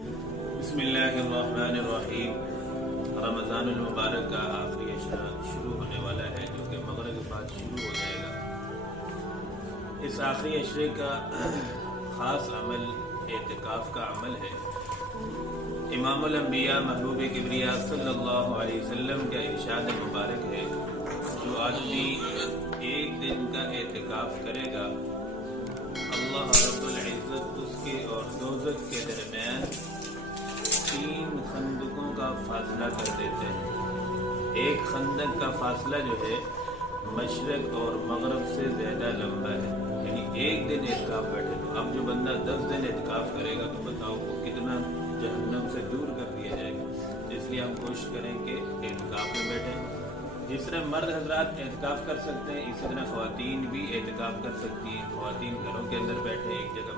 बिस्मिल्लाहिर्रहमानिर्रहीम। रमज़ानुल मुबारक का आखिरी अशरा शुरू होने वाला है, जो कि मगरिब के बाद शुरू हो जाएगा। इस आखिरी अशरे का ख़ास अमल एतिकाफ़ का अमल है। इमामुल अंबिया महबूब किबरिया सल्लल्लाहु अलैहि वसल्लम का इरशाद मुबारक है, जो आदमी एक दिन का एतिकाफ़ करेगा, अल्लाह रब्बुल इज़्ज़त उसके और दोज़ख के दरमियान 3 खंदकों का फासला कर देते हैं। एक खंदक का फासला जो है मशरक और मगरब से ज़्यादा लंबा है, यानी एक दिन एतिकाफ बैठे। तो अब जो बंदा 10 दिन एतिकाफ करेगा तो बताओ वो कितना जहन्नम से दूर कर दिया जाएगा। इसलिए हम कोशिश करें कि एतिकाफ में बैठें। जिस तरह मर्द हजरात एतिकाफ कर सकते हैं, इसी तरह ख़वातीन भी एतिकाफ कर सकती हैं। ख़वातीन घरों के अंदर बैठे, एक जगह